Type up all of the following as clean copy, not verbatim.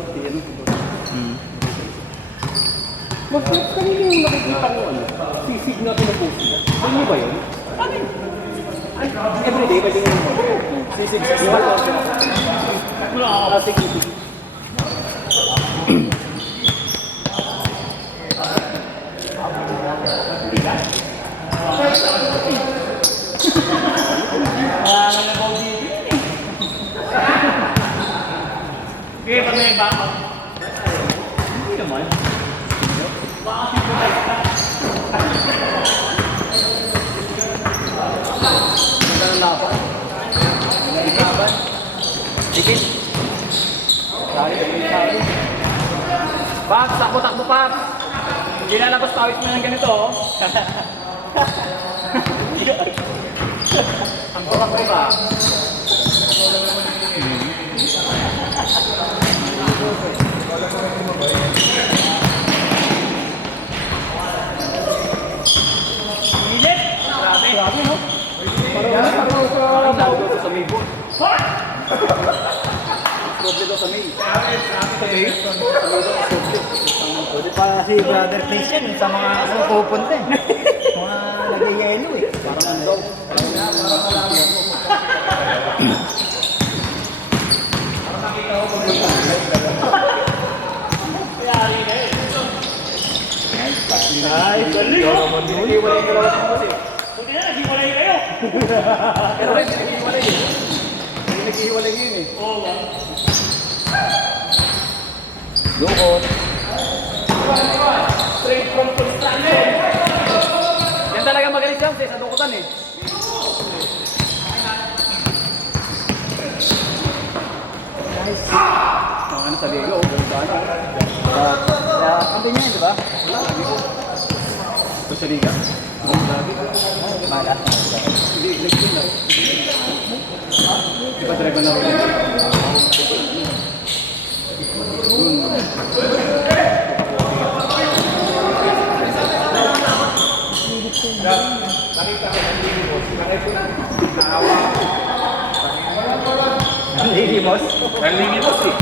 dito. Yan. Mag-flip kanina yung nakikita ko ano. Sisig na pinapost nila. Ano ba yun? Ano yun? Everyday, pwede nga naman. Sisig. Wala. Sige. Okay, pag may backup. Hindi naman. Baka si Buday ka. Ganda ng laban. Laban. Dikit. Sari. Paps, takbo, Paps. Hindi na labas pawis mo ng ganito, oh. Ang pakako ka. Init! Grabe, no? Parang lalo ko sa may board. Soble ko sa may. Sa may? Pwede pa si Brother Christian sa mga pupunta eh. Mga nag-yelo eh. Parang ano daw. Ay, galing, oh. Naghiwalay ka lang ako kasi. Buti na, naghiwalay kayo. Pero rin, naghiwalay yun. Hindi naghiwalay yun eh. Oo, ba? Lukot. Straight from Constantine. Yan talaga magaling siya sa dukutan eh. Ano sabi ko, ganun ba ano? Sabi niya, di ba? Ito sa liga. Malas. Hindi, nag-spin na. Di ba driver na rin? Lilimos. Nalimos eh.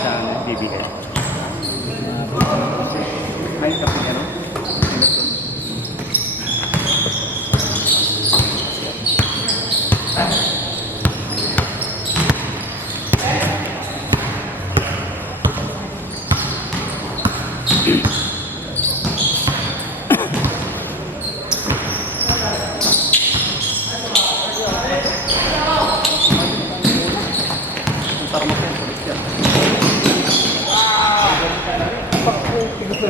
Sa BBL. May kapit ano?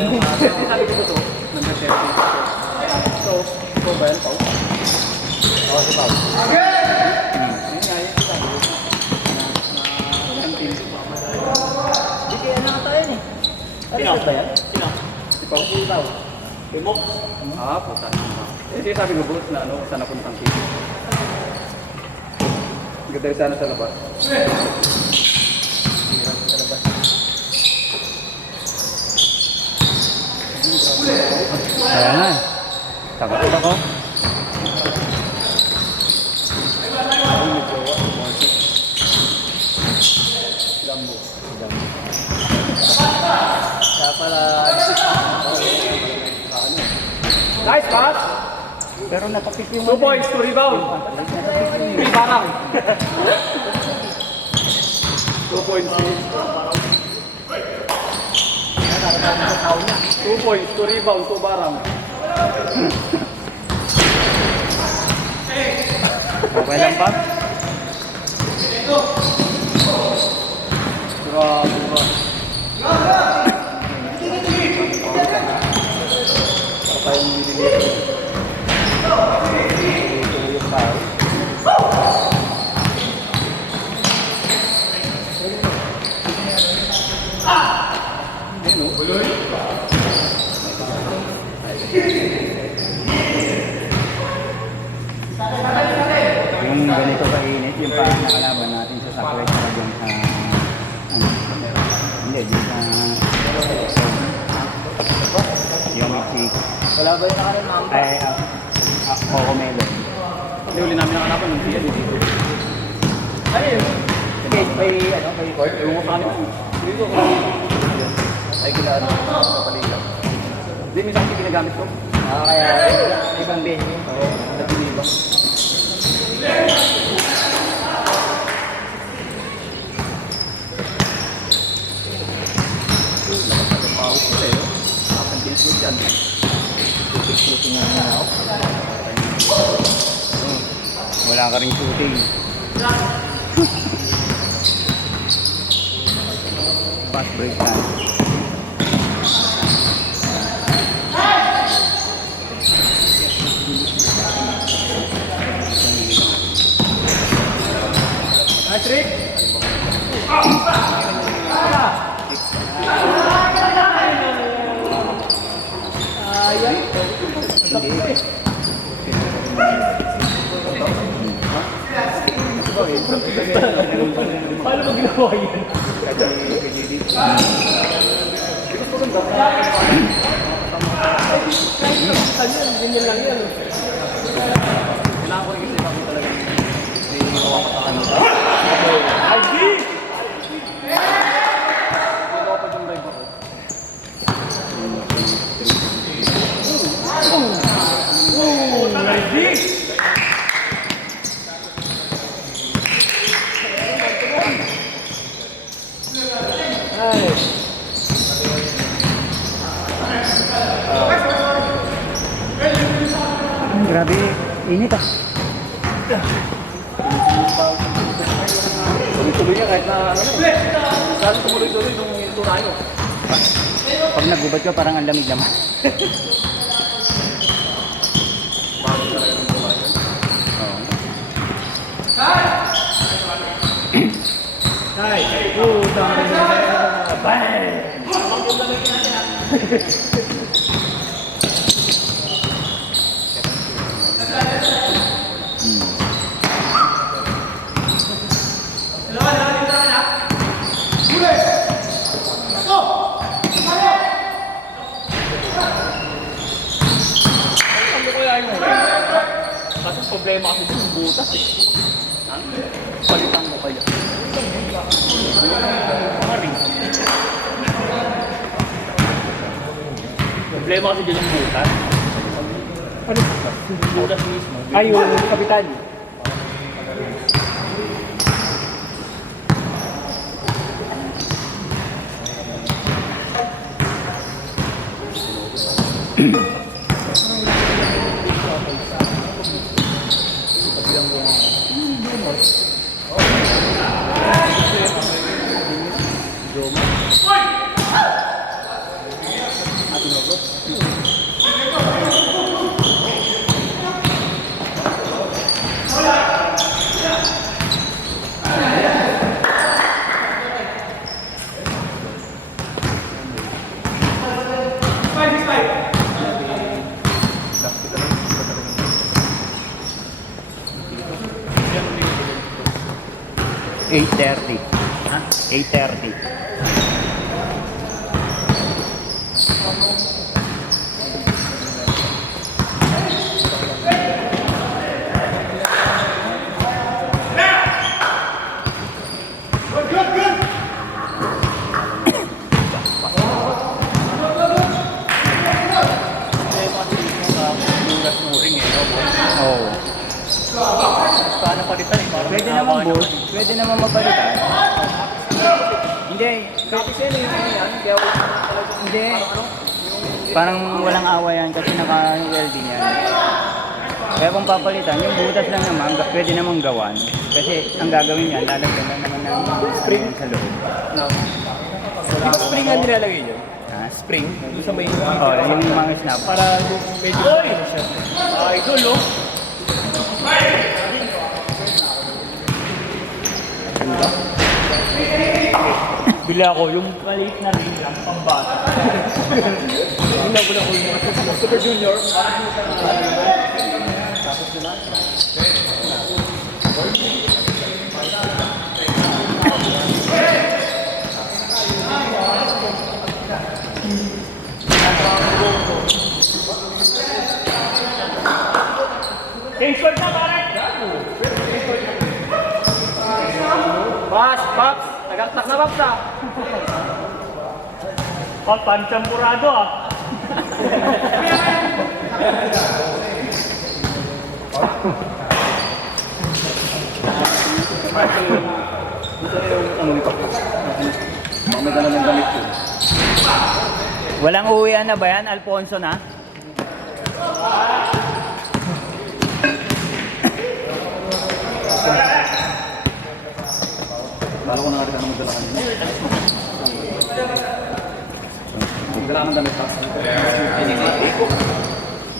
Sabi ko to, number 30. So ba yan, Pao? Oo, si Pao. Ayun nga, yun sabi ko. Na team. Di kaya na tayo eh. Sino? Ano ba yan? Sino? Si Pao. Pao. Timok. Ah, puta. Eh, sabi ko, boss, na ano, sana puntang team. Ganda sana sa labas. Kaya nga. Takot ako. Lambo. Kaya pala... Nice pass! Pero natapik yung... 2 points, 2 rebound. 3 barang. 2 points. 2 points, 2 rebound, 2 barang. Okay lang ba? Grabe ba? Para tayong nililiit. Tuloy yung pao. Ayun o. Yung ganito kainit, yung pa nakalaban natin sa Sacred na yung sa... Ano? Hindi, yung sa... Yung si... Wala ba yung nakarin ma'am? Ay, Coco Melo. Hindi uli namin nakalaban ng tiyan dito. may ano, may court. Ewan ko sa kanila. Dito ako. Ay, kailangan sa palilang. Hindi, minsan hindi ginagamit ko. Kaya ibang venue. Oo, nabili ba? Pawis ko eh. Akan din ko dyan. Shooting nga nga ako. Wala ka rin shooting. Fast break time. Patrick! Paano mo ginawa yun? Ganyan lang yan. Kailangan ko rin kasi kami talaga may mawakataan nito. IG! Ito pa yung live ako. IG! Grabe, init ah. Tuloy niya kahit na ano. Lalo tumuloy-tuloy nung ito tayo. Pag nagubat ka, parang ang lamig naman. Oo. Ay, puta ka rin. Bang! Ano kaya yun? Kasi problema kasi dito yung butas eh. Palitan mo kaya. Problema kasi dyan yung butas. Ano? Butas mismo. Ay, yung kapitan. Eight 8:30. Ha? 8:30. Oo. Paano palitan eh? Parang Pwede naman boss. Pwede naman mapalitan. Hindi. Kasi ano yung yan? Kaya wala na talaga. Hindi. Parang walang awa yan kasi naka-welding yan. Kaya kung papalitan, yung butas lang naman, pwede namang gawan. Kasi ang gagawin yan, lalagyan lang naman ng spring sa loob. No. Yung spring nga nilalagay yun. Ha? Spring? Doon sa may... Oh, yung mga snap. Para medyo... ano siya. Idol, oh. Bila ko yung maliit na ring lang, pambata. Hindi ko na ko yung Super Junior. Kingsford na, pare! Pas, Paps! Nagaktak na, Paps ah! Oh, panchampurado ah. Walang uwian na ba yan? Alfonso na? Lalo ko na natin ang magdala kanina. Magdala ng damit, Paps.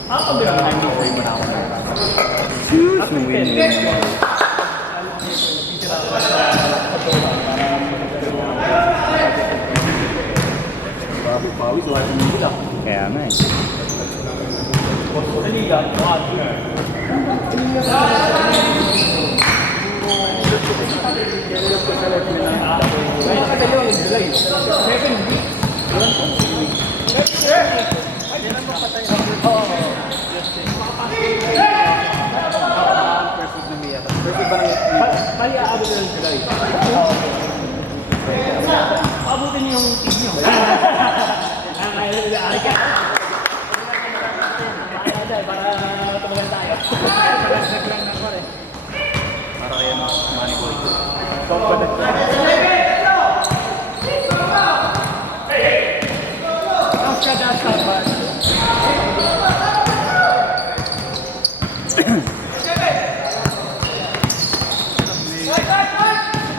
Ako din naman ang hindi mo na ako. Pawis, wala sa Manila. Kaya nga eh. Kaya abot na lang sila eh. Abutin niyo yung team niyo. Para tumagal tayo. Para kaya money boy.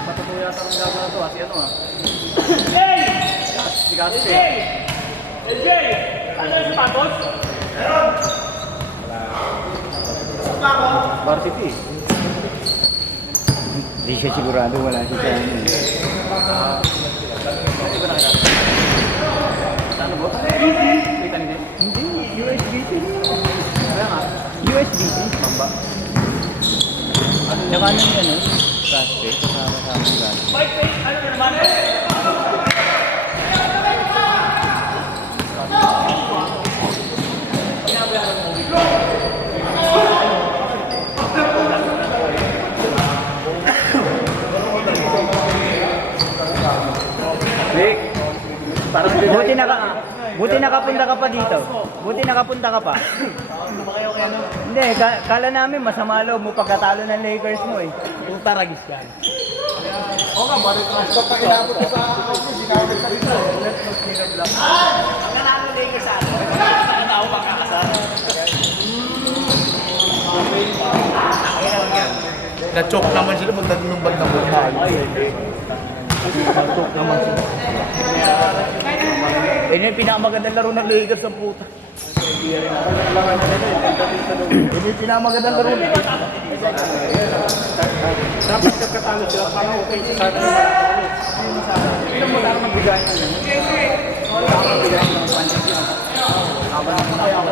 Patutuya sa mga gagawin to at ano ah. Si Gassi eh. LJ! Ano yung sapatos? Varsity. Hindi siya sigurado, wala siya sa ano eh. Ano ba? Kita hindi. Hindi, USBC. Kaya nga. USBC. Mamba. Tsaka ano yan eh? Prospect, kasama sa amin prospect. Mike, ano na naman? Nick! Para sa Buti nakapunta ka pa dito. Buti nakapunta ka pa. Hindi, kala namin masama loob mo pagkatalo ng Lakers mo eh. Kung taragis ka. Oo nga, bari transport na inabot ko sa ako. Ginamit sa dito. Nanalo Lakers sa atin. Saan ako makakasama? Na-choke naman sila pag nagnumbag na buhay. Nag-talk naman siya. Yun yung pinakamagandang laro ng Lakers sa puta. Yun yung pinakamagandang laro ng Lakers. Dapat katalo sila, parang okay sa start na hindi mo lang magbigay ng ano. Wala kang magbigay ng pansin. Laban na muna ako.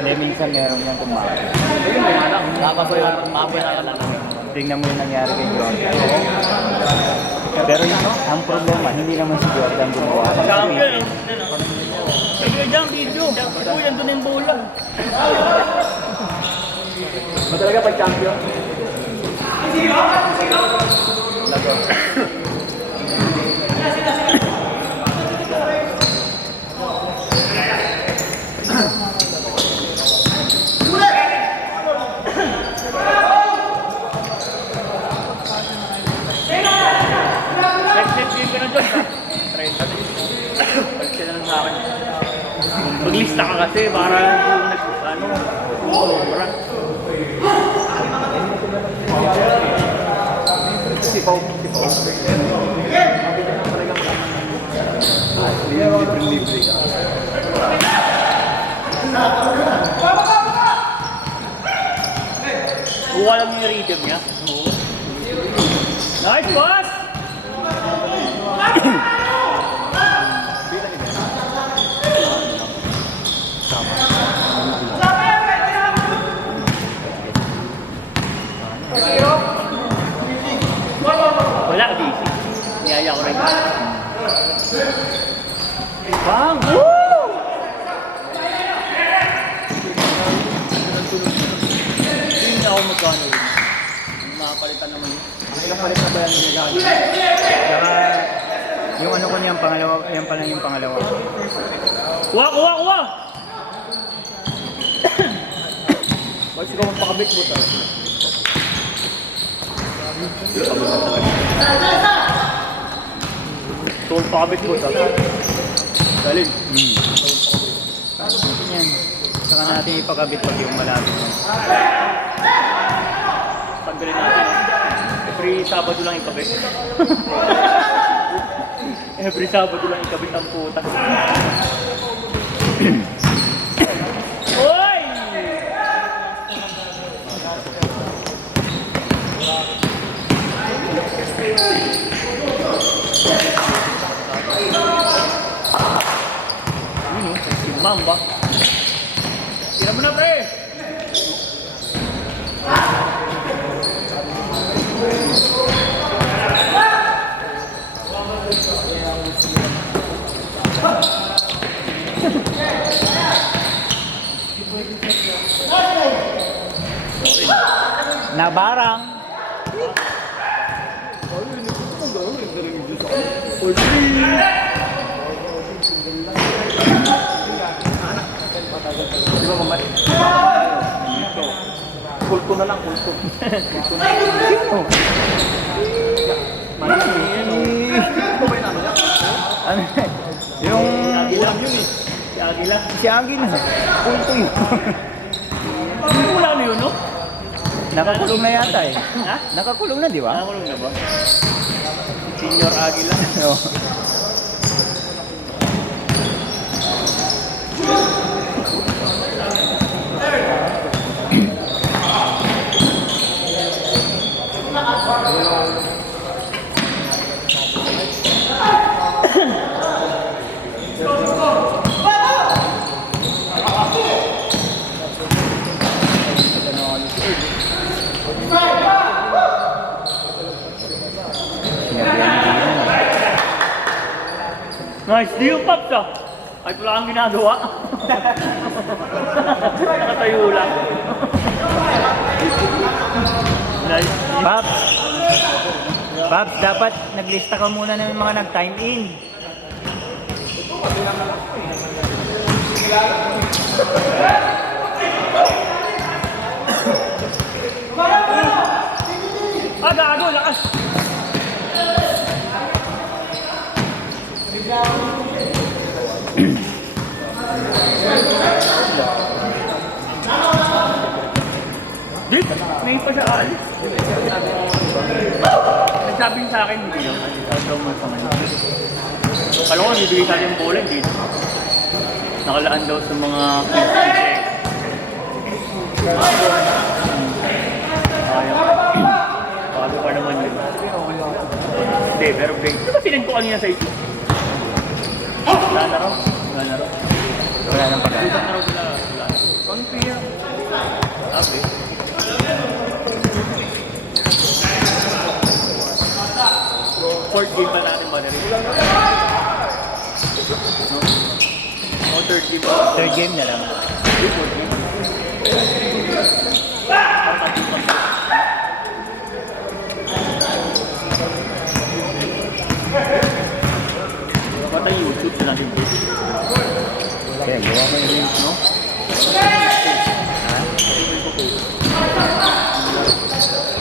Hindi, minsan meron niyang kumakas. Ayun, may anak. Mabayaran lang. Tingnan mo yung nangyari kay Jordan. Pero yun, ang problema, hindi naman si Jordan gumawa. Champion. Sige dyan, video. Ito yan, doon yung bola. Matalaga pag champion. Next game ka na dyan. 30. Pag sila lang sa akin. Maglista ka kasi para ano, sobra. Sipaw. Libre. Kuha lang yung rhythm niya. Nice pass! Wala ka DC. Niyaya ko rin. Bang! Woo! Hindi na ako magkano rin. Pinapalit na ba yan yung gagawin? Saka, yung ano ko niyan, pangalawa, yan pala yung pangalawa. Kuha, kuha, kuha! Bakit ikaw ang pakabit mo talaga? Tol pakabit ko sa galing. Yan. Saka natin ipakabit pag yung malapit. Tanggalin natin. Every Sabado lang ikabit. Every Sabado lang ikabit ang puta. Oy! Si Mamba. Tira mo na, pre! Nabarang. Di ba mamay? Ito. Kulto na lang, kulto. Kulto na lang. Sino? Marami yan, oh. Ito ba yung ano yan? Ano? Yung... Agila yun eh. Si Agila. Si Agil na. Kulto yun. Wala na yun, no? Nakakulong na yata eh. Ha? Nakakulong na, di ba? Nakakulong na ba? Senior Agila. Oo. Nice deal, Pops ah! Kahit wala kang ginagawa. Nakatayo lang. Nice deal. Paps! Paps, dapat naglista ka muna ng mga nag-time in. Ah, gago! Lakas! Dip! May pa siya alis. Nagsabing sa akin, hindi yun. Alam ko, bibigay sa atin yung bola, hindi. Nakalaan daw sa mga... Ayaw. Bago pa naman yun. Hindi, pero break. Di ba sinend ko kanina sa ito? Wala na raw. Wala na raw. Wala nang pag-asa. Wala na raw sila. Wala. Pang-clear. Sabi. Fourth game pa natin ba na rin? O third game pa. Third game na lang. Fourth game. Patay YouTube na natin. Kaya gawa ko yung no?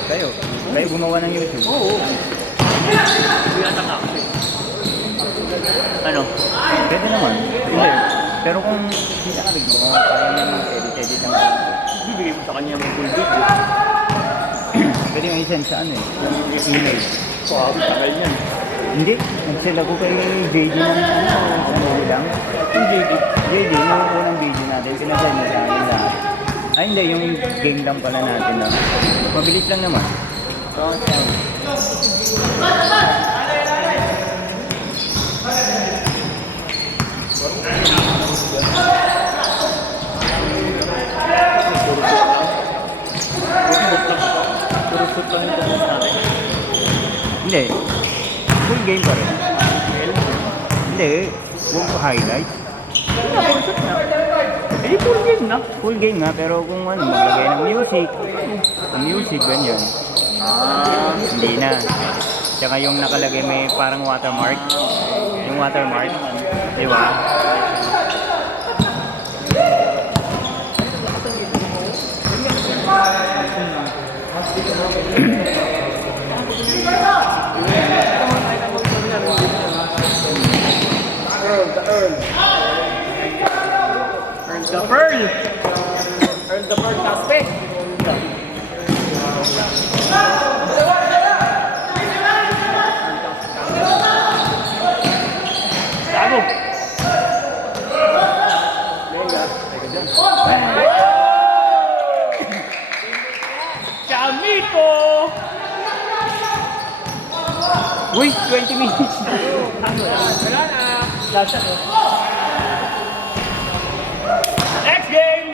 Kayo? Kayo gumawa ng YouTube? Oo. Hindi yata ka. Ano? Pwede naman. Hindi. Pero kung hindi ka nagagawa, kaya naman edit lang. Bibigay mo sa kanya ng full video. Pwede yung i-send sa ano eh. Email. Wow, tagal niyan. Hindi. Nag-send ako kay JD ng ano lang. Yung JD. JD, yung unang video natin, pinasend na sa akin lahat. Ay hindi, yung game lang pala natin lang. Mabilis lang naman. Puro shoot lang yung bonus natin. Hindi. Full game pa rin. Hindi. Huwag ko highlight. Wala, puro shoot na. Eh, full game na. Full game nga, pero kung ano, maglagay ng music, ganyan. Hindi na. Tsaka yung nakalagay may parang watermark. Yung watermark. Di ba? Earn the pearl. Earn the bird aspect. Gago. Chamito! Uy, 20 minutes. Wala na. Last shot.